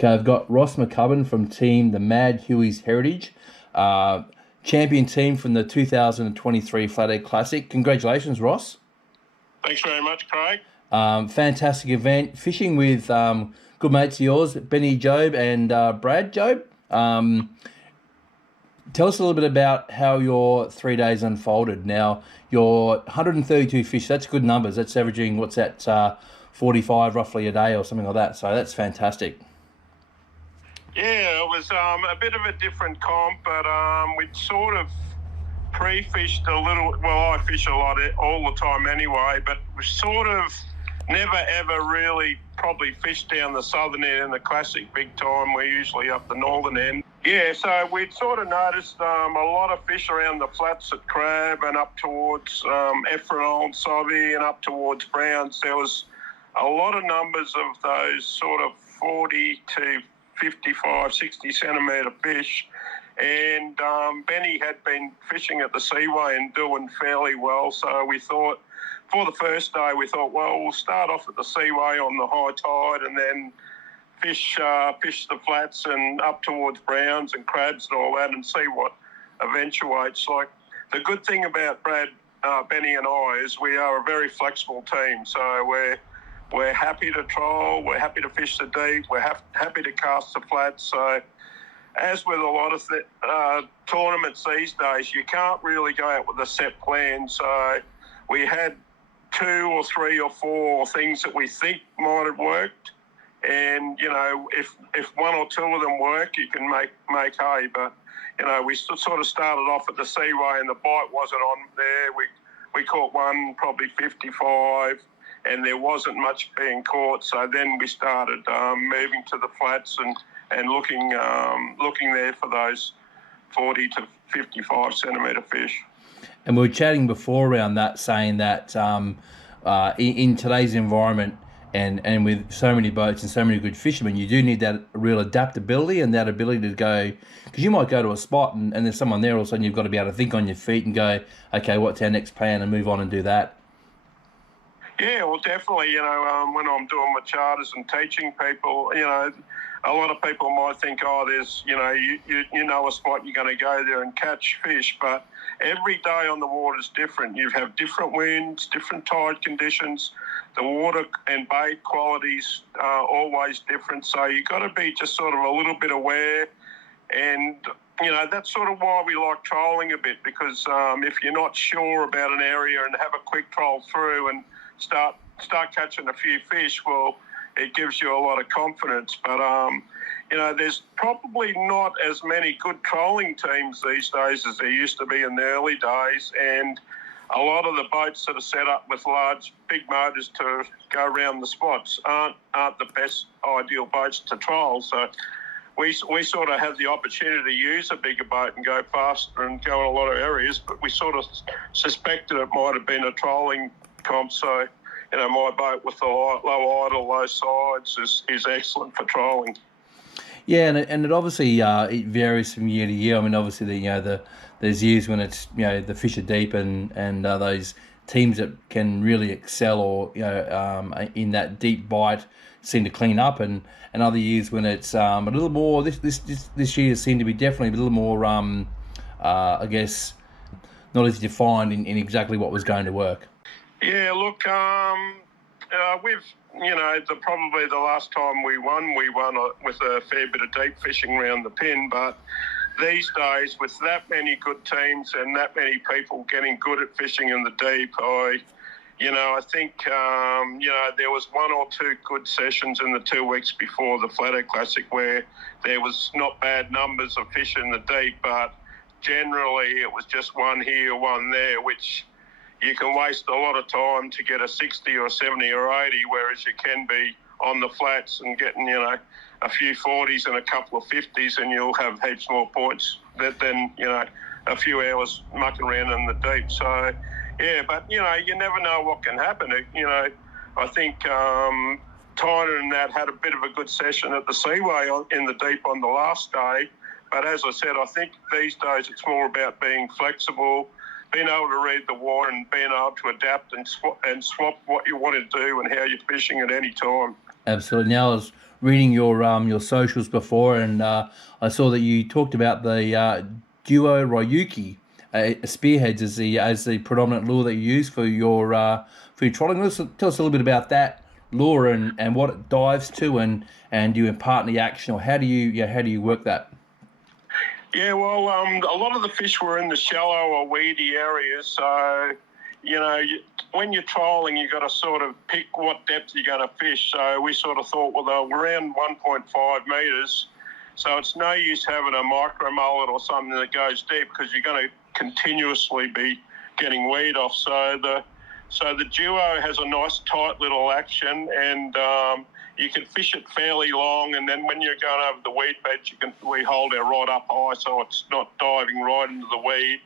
Okay, I've got Ross McCubbin from team the Mad Huey's Heritage, uh, champion team from the 2023 Flathead Classic. Congratulations, Ross. Thanks very much, Craig. Fantastic event. Fishing with good mates of yours, Benny Job and Brad Job. Tell us a little bit about how your 3 days unfolded. Now, your 132 fish, that's good numbers. That's averaging, what's that, 45 roughly a day or something like that. So that's fantastic. Yeah, it was a bit of a different comp, but we'd sort of pre-fished a little. Well, I fish a lot all the time anyway, but we sort of never ever really probably fished down the southern end in the Classic big time. We're usually up the northern end. Yeah, so we'd sort of noticed a lot of fish around the flats at Crab and up towards Efferon, Sovy and up towards Browns. There was a lot of numbers of those sort of 40 to 55, 60 centimetre fish. And Benny had been fishing at the Seaway and doing fairly well. So we thought, for the first day, well, we'll start off at the Seaway on the high tide and then fish the flats and up towards Browns and Crabs and all that and see what eventuates. Like, the good thing about Brad, Benny and I is we are a very flexible team. So we're happy to troll, we're happy to fish the deep, we're happy to cast the flats. So as with a lot of tournaments these days, you can't really go out with a set plan. So we had 2 or 3 or 4 things that we think might have worked. And, you know, if 1 or 2 of them work, you can make hay. But, you know, we sort of started off at the Seaway and the bite wasn't on there. We caught one probably 55 and there wasn't much being caught. So then we started moving to the flats and looking there for those 40 to 55 centimetre fish. And we were chatting before around that, saying that in today's environment and with so many boats and so many good fishermen, you do need that real adaptability and that ability to go, because you might go to a spot and there's someone there, all of a sudden you've got to be able to think on your feet and go, okay, what's our next plan, and move on and do that. Yeah, well, definitely, you know, when I'm doing my charters and teaching people, you know, a lot of people might think, oh, there's, you know, you know a spot, you're going to go there and catch fish, but every day on the water is different. You have different winds, different tide conditions. The water and bait qualities are always different, so you've got to be just sort of a little bit aware. And, you know, that's sort of why we like trolling a bit, because if you're not sure about an area and have a quick troll through and start catching a few fish, well, it gives you a lot of confidence. But, you know, there's probably not as many good trolling teams these days as there used to be in the early days. And a lot of the boats that are set up with large, big motors to go around the spots aren't the best ideal boats to troll. So we sort of have the opportunity to use a bigger boat and go faster and go in a lot of areas, but we sort of suspected it might have been a trolling comp. So, you know, my boat with the low idle, low sides is excellent for trolling. Yeah, and it obviously it varies from year to year. I mean, obviously there's years when it's, you know, the fish are deep and those teams that can really excel or, you know, in that deep bite seem to clean up, and other years when it's a little more. This year seemed to be definitely a little more I guess not as defined in exactly what was going to work. Yeah, look, we've, you know, probably the last time we won with a fair bit of deep fishing around the pin. But these days, with that many good teams and that many people getting good at fishing in the deep, I think, there was 1 or 2 good sessions in the 2 weeks before the Flathead Classic where there was not bad numbers of fish in the deep, but generally it was just one here, one there, which you can waste a lot of time to get a 60 or 70 or 80, whereas you can be on the flats and getting, you know, a few 40s and a couple of 50s, and you'll have heaps more points than, you know, a few hours mucking around in the deep. So, yeah, but, you know, you never know what can happen. You know, I think Tyner and that had a bit of a good session at the Seaway in the deep on the last day. But as I said, I think these days it's more about being flexible, being able to read the water and being able to adapt and swap what you want to do and how you're fishing at any time. Absolutely. Now, I was reading your socials before, and I saw that you talked about the duo Ryuki spearheads as the predominant lure that you use for your trolling. Tell us a little bit about that lure and what it dives to, and do you impart any action, or how do you work that? Yeah, well, a lot of the fish were in the shallow or weedy areas, so when you're trolling, you got to sort of pick what depth you're going to fish. So we sort of thought, well, they were around 1.5 metres, so it's no use having a micro mullet or something that goes deep because you're going to continuously be getting weed off. So the duo has a nice tight little action, and you can fish it fairly long, and then when you're going over the weed bed, we hold our rod up high so it's not diving right into the weed.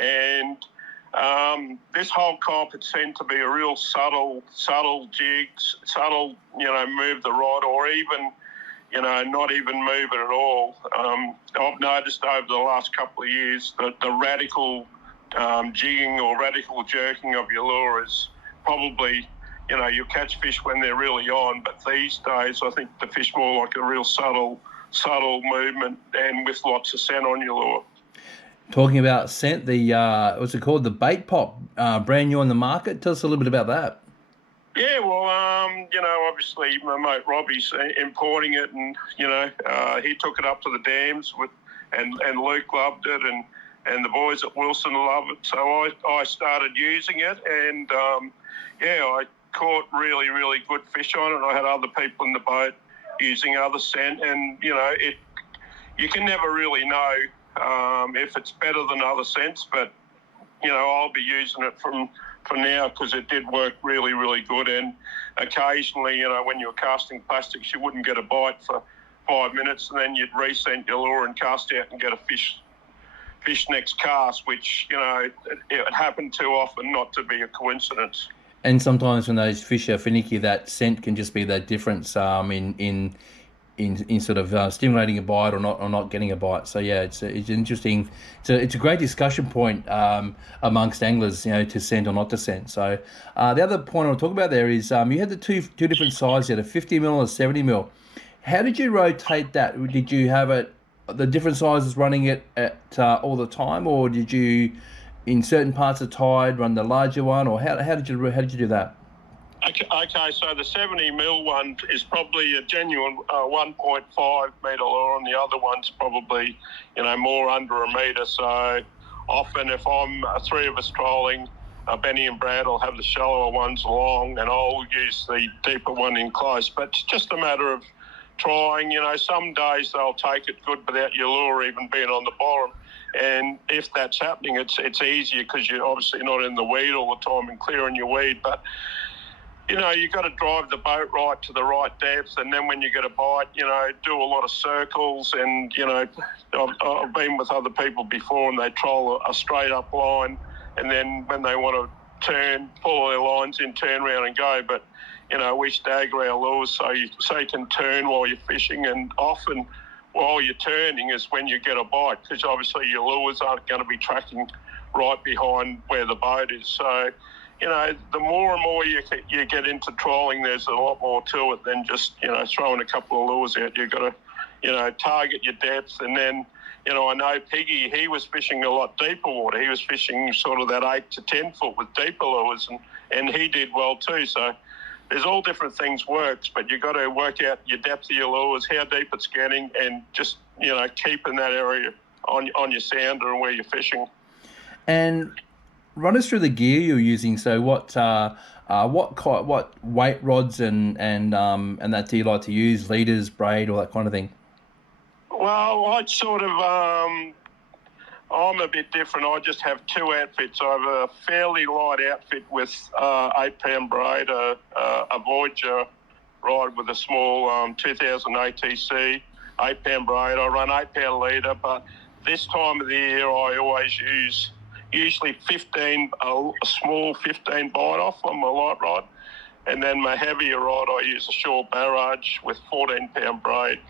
And this whole comp, it seemed to be a real subtle jigs, subtle, move the rod, or even, not even move it at all. I've noticed over the last couple of years that the radical jigging or radical jerking of your lure is probably, you catch fish when they're really on, but these days I think the fish more like a real subtle movement and with lots of scent on your lure. Talking about scent, the what's it called? The bait pop, brand new on the market. Tell us a little bit about that. Yeah, well, obviously my mate Robbie's importing it, and he took it up to the dams and Luke loved it, and the boys at Wilson love it. So I started using it, and I caught really, really good fish on it. I had other people in the boat using other scent, and you can never really know if it's better than other scents, but I'll be using it for now because it did work really, really good. And occasionally, when you were casting plastics, you wouldn't get a bite for 5 minutes, and then you'd rescent your lure and cast out and get a fish next cast, which it happened too often not to be a coincidence. And sometimes when those fish are finicky, that scent can just be that difference in sort of stimulating a bite or not getting a bite. So yeah, it's interesting. It's a great discussion point amongst anglers, to scent or not to scent. So the other point I'll talk about there is you had the two different sizes, you had a 50 mil and a 70 mil. How did you rotate that? Did you have the different sizes running it at all the time, or did you in certain parts of tide run the larger one, or how did you do that? Okay, so the 70 mil one is probably a genuine 1.5 metre lure, and the other one's probably, more under a metre. So often if I'm three of us trolling, Benny and Brad will have the shallower ones long, and I'll use the deeper one in close. But it's just a matter of trying. Some days they'll take it good without your lure even being on the bottom. And if that's happening, it's easier because you're obviously not in the weed all the time and clearing your weed. But you've got to drive the boat right to the right depth, and then when you get a bite, do a lot of circles. And I've been with other people before, and they troll a straight up line, and then when they want to turn, pull their lines in, turn around and go. But we stagger our lures so you can turn while you're fishing, and often while you're turning is when you get a bite, because obviously your lures aren't going to be tracking right behind where the boat is. So the more and more you get into trolling, there's a lot more to it than just, throwing a couple of lures out. You've got to, target your depth. And then, I know Piggy, he was fishing a lot deeper water. He was fishing sort of that 8 to 10 foot with deeper lures, and he did well too. So there's all different things works, but you've got to work out your depth of your lures, how deep it's getting, and just, keep in that area on your sounder and where you're fishing. And run us through the gear you're using. So what weight rods and that do you like to use? Leaders, braid, all that kind of thing. Well, I'd sort of I'm a bit different. I just have two outfits. I have a fairly light outfit with 8-pound braid, a Voyager rod with a small 2000 ATC, 8-pound braid. I run 8-pound leader, but this time of the year I always use usually 15, a small 15 bite off on my light rod. And then my heavier rod, I use a short barrage with 14-pound braid.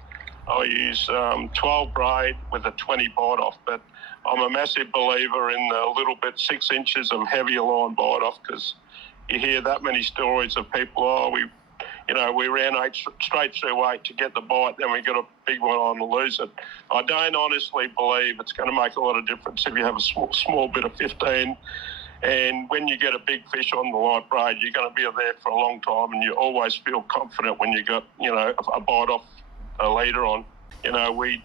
I use 12 braid with a 20 bite off, but I'm a massive believer in a little bit 6 inches of heavier line bite off, because you hear that many stories of people, we ran straight through 8 to get the bite, then we got a big one on to lose it. I don't honestly believe it's going to make a lot of difference if you have a small bit of 15. And when you get a big fish on the light braid, you're going to be there for a long time, and you always feel confident when you got, a bite off a leader on. We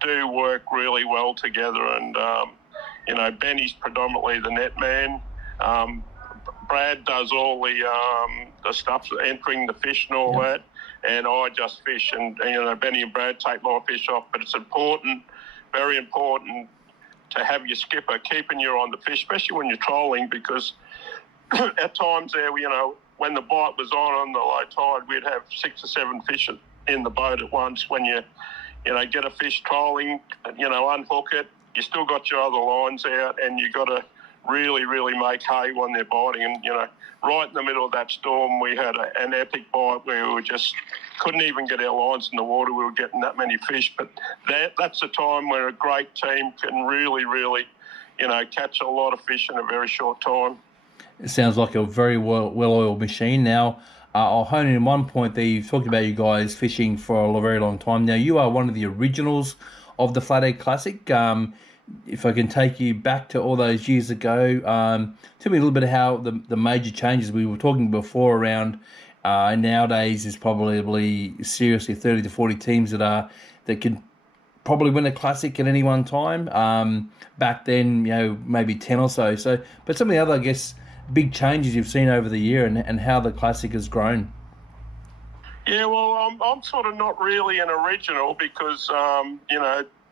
do work really well together, and Benny's predominantly the net man. Brad does all the stuff, entering the fish and all that, and I just fish. And Benny and Brad take my fish off. But it's important, very important, to have your skipper keeping you on the fish, especially when you're trolling, because at times there, when the bite was on the low tide, we'd have 6 or 7 fish in the boat at once. When you get a fish trolling, unhook it, you still got your other lines out, and you got to really, really make hay when they're biting. And, right in the middle of that storm, we had an epic bite where we just couldn't even get our lines in the water. We were getting that many fish. But that's a time where a great team can really, really, catch a lot of fish in a very short time. It sounds like a very well-oiled machine. Now, I'll hone in one point there. You've talked about you guys fishing for a very long time. Now, you are one of the originals of the Flathead Classic. If I can take you back to all those years ago, tell me a little bit of how the major changes we were talking before around nowadays is probably seriously 30 to 40 teams that can probably win a classic at any one time. Back then, maybe 10 or so. But some of the other, I guess, big changes you've seen over the year and how the classic has grown. Yeah, well, I'm sort of not really an original because,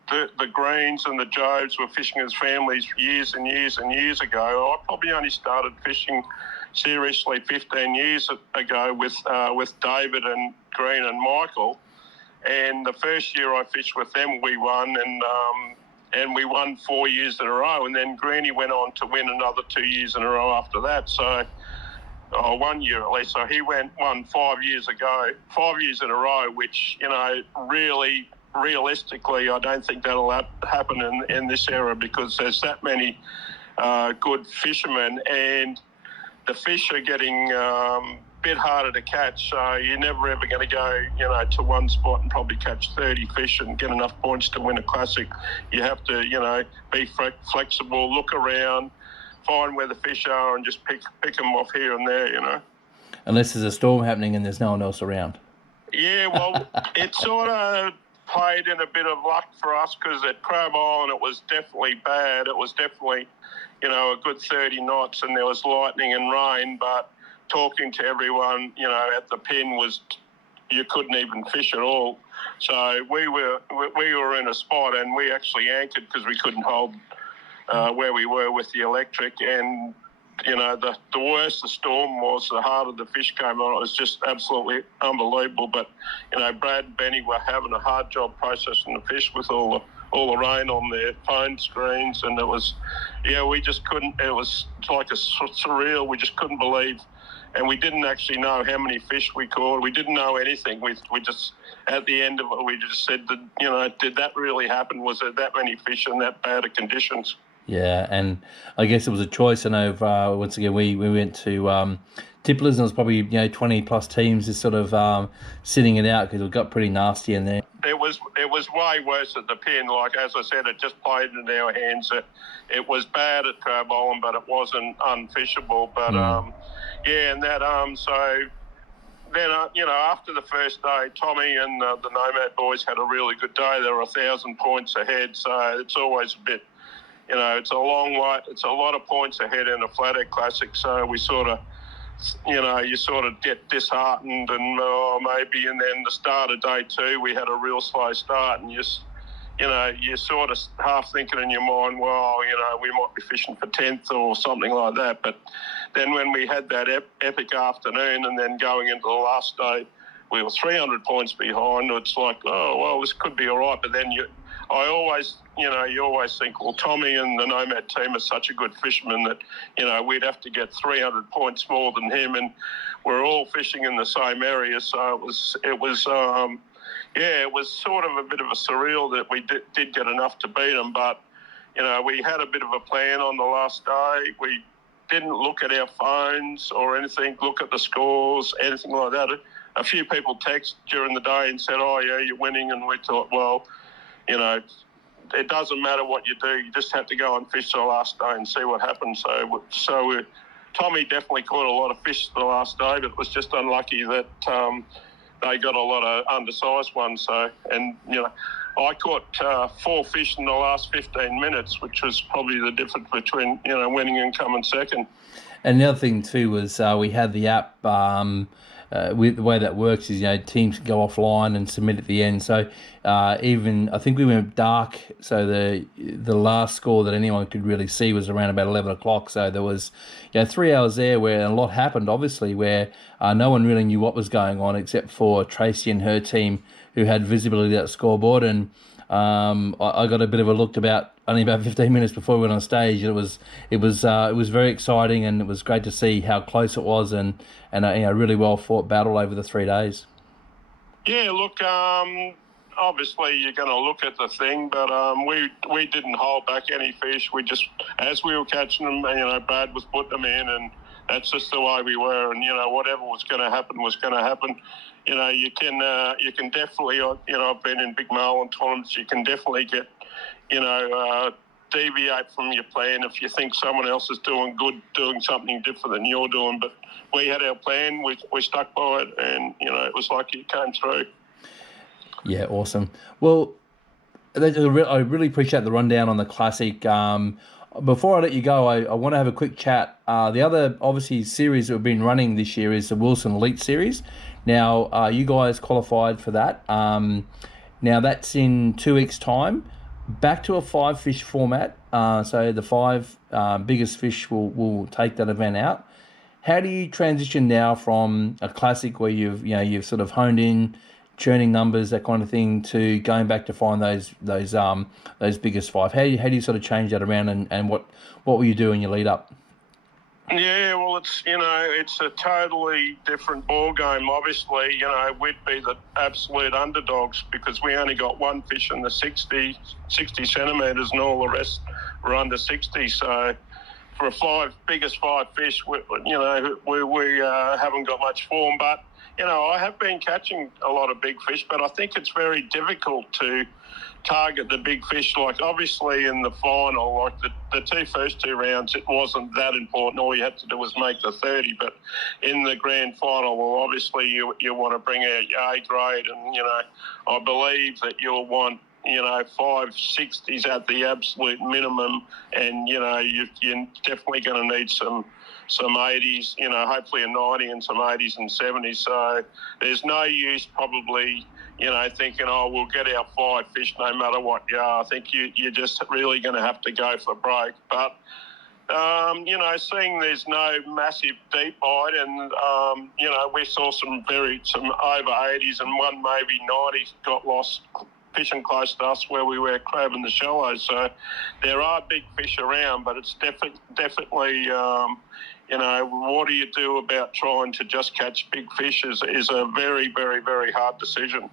the Greens and the Jobs were fishing as families years and years and years ago. I probably only started fishing seriously 15 years ago with David and Green and Michael. And the first year I fished with them, we won, and we won 4 years in a row. And then Greenie went on to win another 2 years in a row after that. So 1 year at least. So he won 5 years in a row, which, really, realistically, I don't think that'll happen in this era, because there's that many good fishermen, and the fish are getting a bit harder to catch. So you're never ever going to go, to one spot and probably catch 30 fish and get enough points to win a classic. You have to, be flexible, look around, find where the fish are, and just pick them off here and there. Unless there's a storm happening and there's no one else around. Yeah, well, it sort of played in a bit of luck for us, because at Crab Island it was definitely bad. It was definitely, a good 30 knots, and there was lightning and rain. But talking to everyone, at the pin you couldn't even fish at all. So we were in a spot, and we actually anchored because we couldn't hold where we were with the electric. And the worse the storm was, the harder the fish came on. It was just absolutely unbelievable. But, Brad and Benny were having a hard job processing the fish with all the rain on their phone screens. And it was, we just couldn't, it was like a surreal. We just couldn't believe. And we didn't actually know how many fish we caught. We didn't know anything. We just, at the end of it, we just said that, did that really happen? Was there that many fish in that bad of conditions? Yeah, and I guess it was a choice. I know, once again, we went to Tipplers, and it was probably 20 plus teams just sort of sitting it out because it got pretty nasty in there. It was way worse at the pin. Like, as I said, it just played in our hands. It was bad at Crab Island, but it wasn't unfishable. But and that so then after the first day, Tommy and the Nomad boys had a really good day. They were 1,000 points ahead, so it's always a bit. It's a long way. It's a lot of points ahead in a Flathead Classic. So we sort of, you sort of get disheartened, and maybe. And then the start of day 2, we had a real slow start, and you're sort of half thinking in your mind, well, we might be fishing for 10th or something like that. But then when we had that epic afternoon, and then going into the last day, we were 300 points behind. It's like, oh well, this could be all right. But then you always think, well, Tommy and the Nomad team are such a good fisherman that, we'd have to get 300 points more than him, and we're all fishing in the same area. So it was sort of a bit of a surreal that we did get enough to beat them. But, we had a bit of a plan on the last day. didn't look at our phones or anything, look at the scores, anything like that. A few people text during the day and said, "Oh yeah, you're winning," and we thought, well, it doesn't matter what you do. You just have to go and fish the last day and see what happens. So Tommy definitely caught a lot of fish the last day, but it was just unlucky that they got a lot of undersized ones. So, I caught 4 fish in the last 15 minutes, which was probably the difference between, winning and coming second. And the other thing too was we had the app. The way that works is, teams can go offline and submit at the end. So even I think we went dark. So the last score that anyone could really see was around about 11 o'clock. So there was 3 hours there where a lot happened, obviously, where no one really knew what was going on except for Tracy and her team, who had visibility at the scoreboard. And I got a bit of a look only about 15 minutes before we went on stage. It was very exciting, and it was great to see how close it was, and a really well fought battle over the 3 days. Yeah, look, obviously you're going to look at the thing, but we didn't hold back any fish. We just, as we were catching them, Brad was putting them in, and that's just the way we were. And whatever was going to happen was going to happen. You can definitely, I've been in big marlin tournaments. You can definitely get, deviate from your plan if you think someone else is doing something different than you're doing. But we had our plan, we stuck by it, and it was like it came through. Yeah, awesome. Well, I really appreciate the rundown on the Classic. Before I let you go, I want to have a quick chat. The other, obviously, series that we've been running this year is the Wilson Elite Series. Now, you guys qualified for that. Now, that's in 2 weeks' time. Back to a 5-fish format. So the 5 biggest fish will take that event out. How do you transition now from a Classic where you've sort of honed in, churning numbers, that kind of thing, to going back to find those biggest 5? How do you sort of change that around, and what will you do in your lead up? Yeah, well, it's a totally different ball game. Obviously, we'd be the absolute underdogs because we only got 1 fish in the 60 centimetres, and all the rest were under 60. So for a biggest 5 fish, we haven't got much form. But I have been catching a lot of big fish, but I think it's very difficult to target the big fish. Like, obviously in the final, like the first two rounds, it wasn't that important. All you had to do was make the 30. But in the grand final, well, obviously you want to bring out your A grade, and I believe that you'll want 5 60s at the absolute minimum, and you're definitely going to need some 80s, hopefully a 90 and some 80s and 70s. So there's no use probably, thinking, we'll get our 5 fish no matter what you are. I think you're just really going to have to go for break. But, seeing there's no massive deep bite, and, we saw some over 80s, and one maybe 90s got lost fishing close to us where we were crabbing the shallows. So there are big fish around, but it's definitely, what do you do about trying to just catch big fish is a very, very, very hard decision.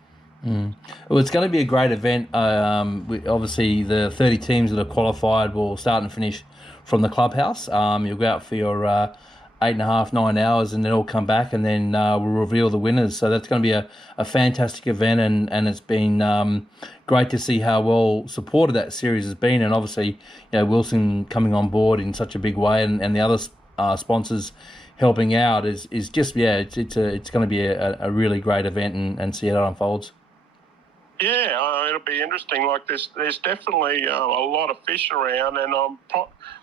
Well, it's going to be a great event. Obviously, the 30 teams that are qualified will start and finish from the clubhouse. You'll go out for your 8.5, 9 hours, and then all come back, and then we'll reveal the winners. So that's going to be a fantastic event, and it's been great to see how well supported that series has been, and obviously, Wilson coming on board in such a big way, and the other sponsors helping out is just it's going to be a really great event, and see how it unfolds. Yeah, it'll be interesting. Like there's definitely a lot of fish around, and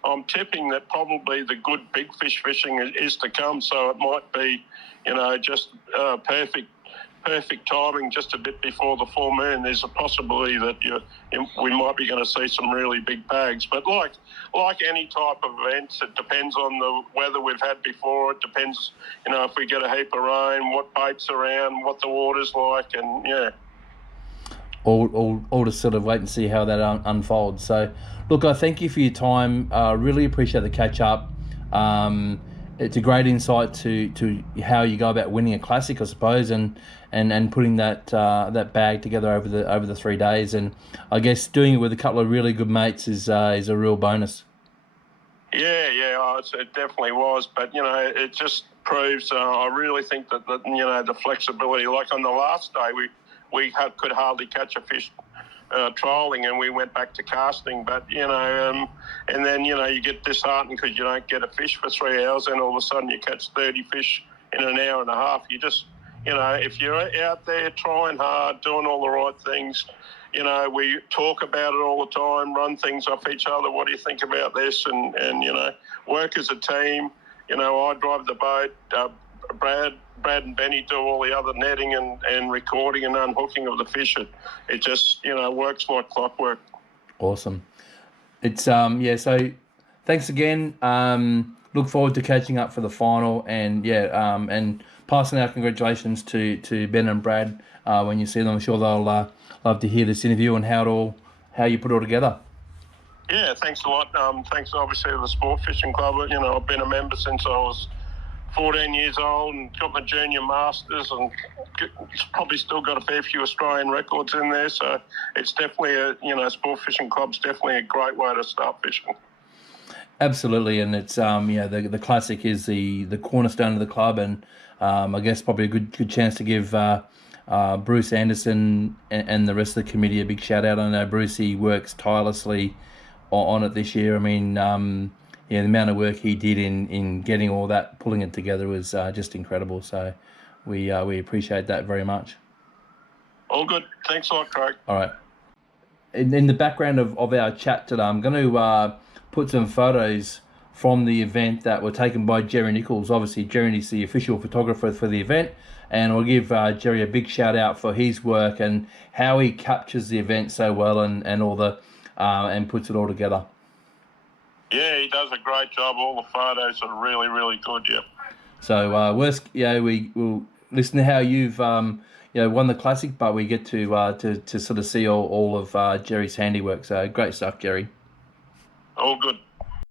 I'm tipping that probably the good big fish fishing is to come. So it might be, just perfect timing, just a bit before the full moon. There's a possibility that we might be going to see some really big bags. But like any type of event, it depends on the weather we've had before. It depends, if we get a heap of rain, what bait's around, what the water's like, and yeah. All to sort of wait and see how that unfolds. So, look, I thank you for your time. Really appreciate the catch up. It's a great insight to how you go about winning a Classic, I suppose, and putting that bag together over the 3 days. And I guess doing it with a couple of really good mates is a real bonus. It definitely was. But, it just proves, I really think that, the flexibility, like on the last day, could hardly catch a fish trolling, and we went back to casting. But, and then, you get disheartened because you don't get a fish for 3 hours, and all of a sudden you catch 30 fish in an hour and a half. You just, if you're out there trying hard, doing all the right things, we talk about it all the time, run things off each other. What do you think about this? And work as a team. I drive the boat. Brad and Benny do all the other netting and recording and unhooking of the fish. It just, works like clockwork. Awesome. It's, so thanks again. Look forward to catching up for the final, and and passing our congratulations to Ben and Brad when you see them. I'm sure they'll love to hear this interview and how you put it all together. Yeah, thanks a lot. Thanks obviously to the Sport Fishing Club. I've been a member since I was 14 years old and got my junior masters, and probably still got a fair few Australian records in there. So it's definitely Sport Fishing Club's definitely a great way to start fishing. Absolutely, and it's the classic is the cornerstone of the club, and I guess probably a good chance to give Bruce Anderson and the rest of the committee a big shout out. I know Brucey works tirelessly on it this year. I mean, the amount of work he did in getting all that, pulling it together was just incredible. So we appreciate that very much. All good. Thanks a lot, Craig. All right. In the background of our chat today, I'm going to put some photos from the event that were taken by Gerry Nicholls. Obviously, Gerry is the official photographer for the event, and I'll give Gerry a big shout out for his work and how he captures the event so well and all the and puts it all together. Yeah, he does a great job. All the photos are really, really good. Yep. So we will listen to how you've won the classic, but we get to sort of see all of Gerry's handiwork. So great stuff, Gerry. All good.